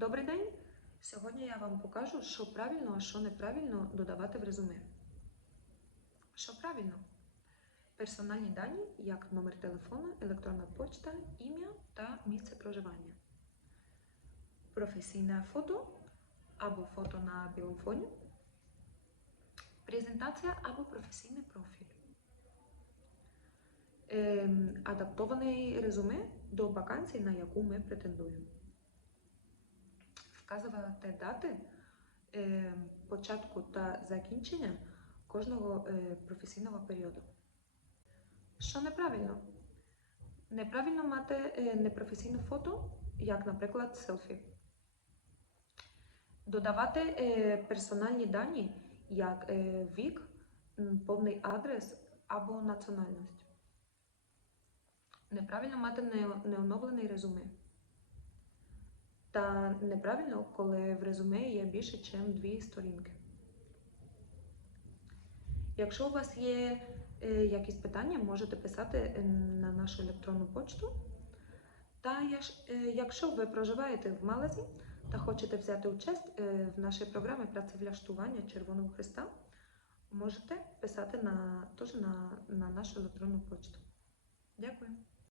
Добрий день! Сьогодні я вам покажу, що правильно, а що неправильно додавати в резюме. Що правильно? Персональні дані, як номер телефону, електронна почта, ім'я та місце проживання. Професійне фото або фото на білому фоні. Презентація або професійний профіль. Ем, адаптований резюме до вакансії, на яку ми претендуємо. Вказувати дати е, початку та закінчення кожного е, професійного періоду. Що неправильно? Неправильно мати е, непрофесійне фото, як, наприклад, селфі. Додавати персональні дані, як вік, повний адрес або національність. Неправильно мати не- неоновлений резюме. Та неправильно, коли в резюме є більше, ніж дві сторінки. Якщо у вас є е, якісь питання, можете писати е, на нашу електронну почту. Та е, якщо ви проживаєте в Малазі та хочете взяти участь в нашій програмі працевлаштування Червоного Христа, можете писати на, теж на, на нашу електронну почту. Дякую.